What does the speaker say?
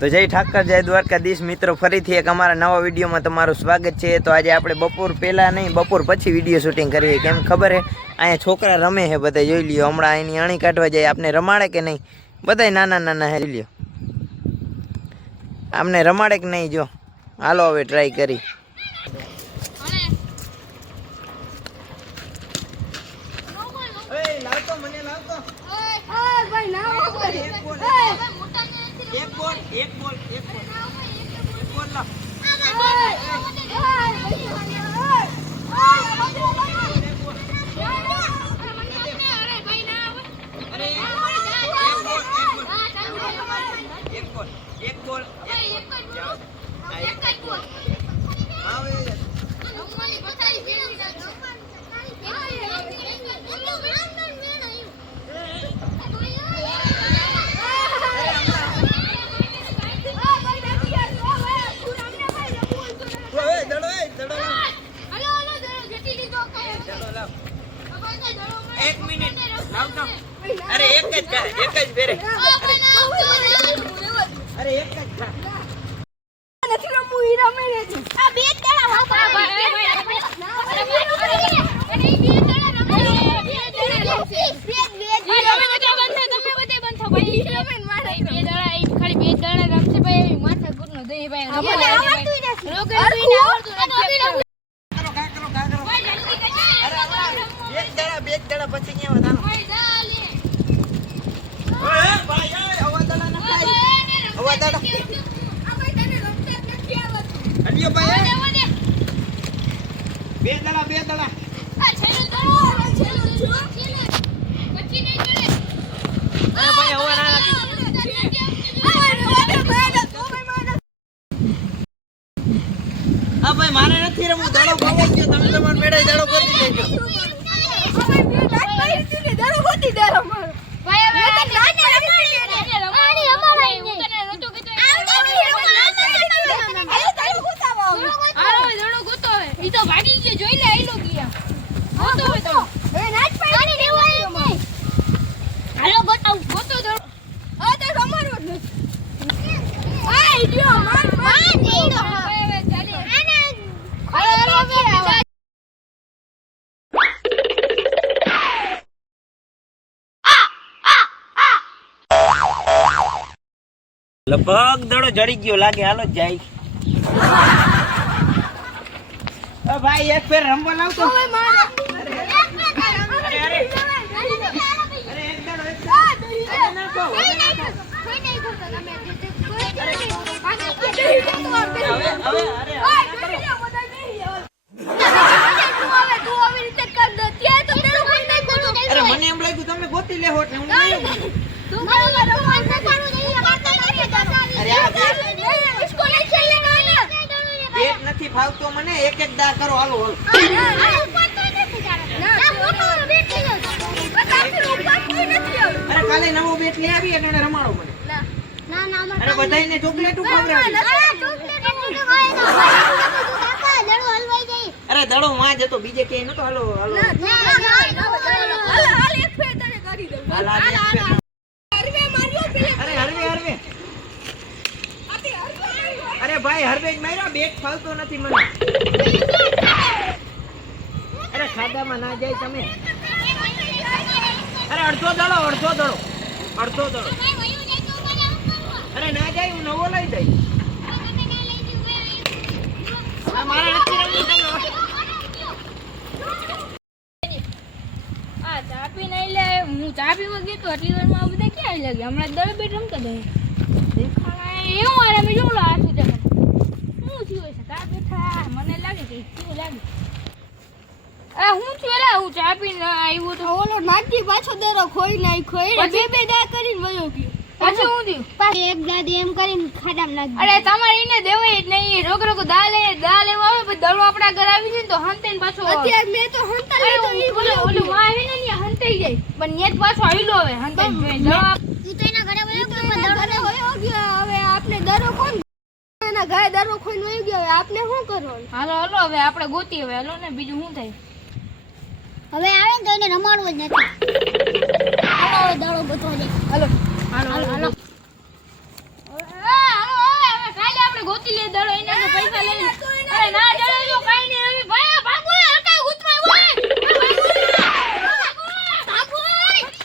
તો જય ઠાકર, જય દ્વારકાધીશ. મિત્રો, ફરીથી એક અમારા નવા વિડીયોમાં તમારું સ્વાગત છે. તો આજે આપણે બપોર પહેલાં નહીં, બપોર પછી વીડિયો શૂટિંગ કરીએ કેમ ખબર હે અહીંયા છોકરા રમે છે બધા, જોઈ લ્યો. હમણાં એની અણી કાઢવા જાય. આપને રમાડે કે નહીં? બધા નાના નાના હે લ્યો. આમને રમાડે કે નહીં, જો? હાલો, હવે ટ્રાય કરી. એક બોલ એક બોલ. એક બોલ એક જ કરે એક જ ફેરે અરે એક જ દડા બે દડા પછી ક્યાં વધારો ઓય ભાઈ ઓય અવા દડા ના ખાય અવા દડા અડિયો ભાઈ બે દડા બે દડા. ભાઈ હવા ના લાગે. હા ભાઈ મારે નથી રમવું. દડો ખાવો છે. તમે તમારે મેળે દડો કરી લેજો ભાગી ગયો જોઈ લે આઈલો ગયા ગોતો હોય તો હાલો ગોતો ગોતો દો હા તો તમારો જ નથી આ ઈડિયો માર માર ઈડો હવે ચાલી આને હાલો હાલો લગભગ દડો જડી ગયો લાગે હાલો જ જાય. ભાઈ એક ફેર રમવા લાવતો. અરે અરે અરે. એક દડો એક દડો. હવે હવે અરે અરે મને એમ લાગ્યું તમે ગોતી લેવો એટલે હું નહીં આવ્યો. પેટ નથી મને એક એક દા કરો હાલો હાલો અરે કાલે નવો બેટ લઈ આવી એટલે રમાડો મને અરે બધાને ચોકલેટ અરે દડો માં જતો બીજે ક્યાંય નતો હાલો હાલો હાલ હાલ એક ફેર. અરે ભાઈ હરબેજ માર્યો બેગ ફાવતો નથી મને. અરે ખાડામાં ના જાય તમે. અરે અડધો દડો અડધો દડો. અડધો દડો. અરે ના જાય હું નવો લઈ આ મારે નથી ચા આઈ લે. હું ચા પીવા ગયો તો એટલી વારમાં આ બધા ક્યાં લાગ્યા? હમણાં દળ બેટ રમતા હતા. દેખાય એવું મારે મેં જોઉં આ શું બેઠા મને લાગે કે કેવું લાગે આ હું છું હું ચા પીને આવ્યો તો. ઓલો નાટી પાછો દરો ખોઈ નાખ્યો એને બે બે દા કરીને વયો ગયો. પાછું હું થયું? પાછી એક દાદી એમ કરીને ખાડામાં નાખી અરે તમારે એને દેવાય જ નહીં. રોગ રોગ દા લે દા લેવા આવે પછી દડો આપણા ઘર આવી જાય તો હંતે ને પાછો અત્યારે મેં તો હંતા લીધો ઓલું માં આવે ને ન્યા જાય. પણ પાછો આવેલો હવે હંતાઈ જોઈને દડો આપ- તું તો એના ઘરે વયો ગયો પણ દડો વયો ગયો હવે આપણે દરો કોણ એના ગાય દરો ખોઈને વયો ગયો. હવે આપણે શું કરો હાલો હાલો હવે આપણે ગોતી હવે હાલો ને બીજું શું થાય? હવે આવે ને તો એને રમાડવું જ નથી. હાલો હવે દડો ગોતવા જાય હાલો હાલો હાલો.